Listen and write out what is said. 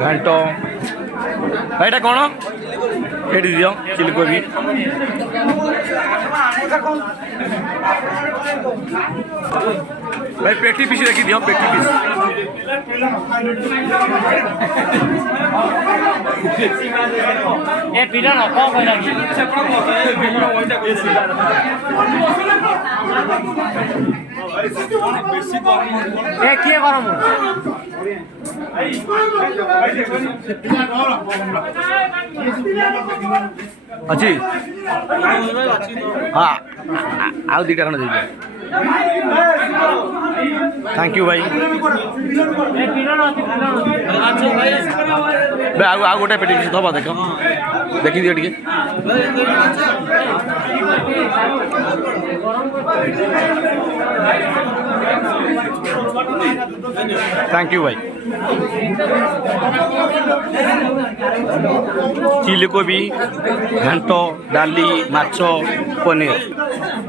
घाट भाईटा कौन ये दियो चिली कोबी भाई पेटी पीस रखी दियो पेटी पीस ए पिला न को कहला कि ए के गरम अच्छी हाँ आउ दीटा खंड दे थैंक यू भाई आउ गोटे पेटी पीस दबा देख देखी दियो टिके थैंक यू भाई चिली कोबी घांट डाली माछ पनीर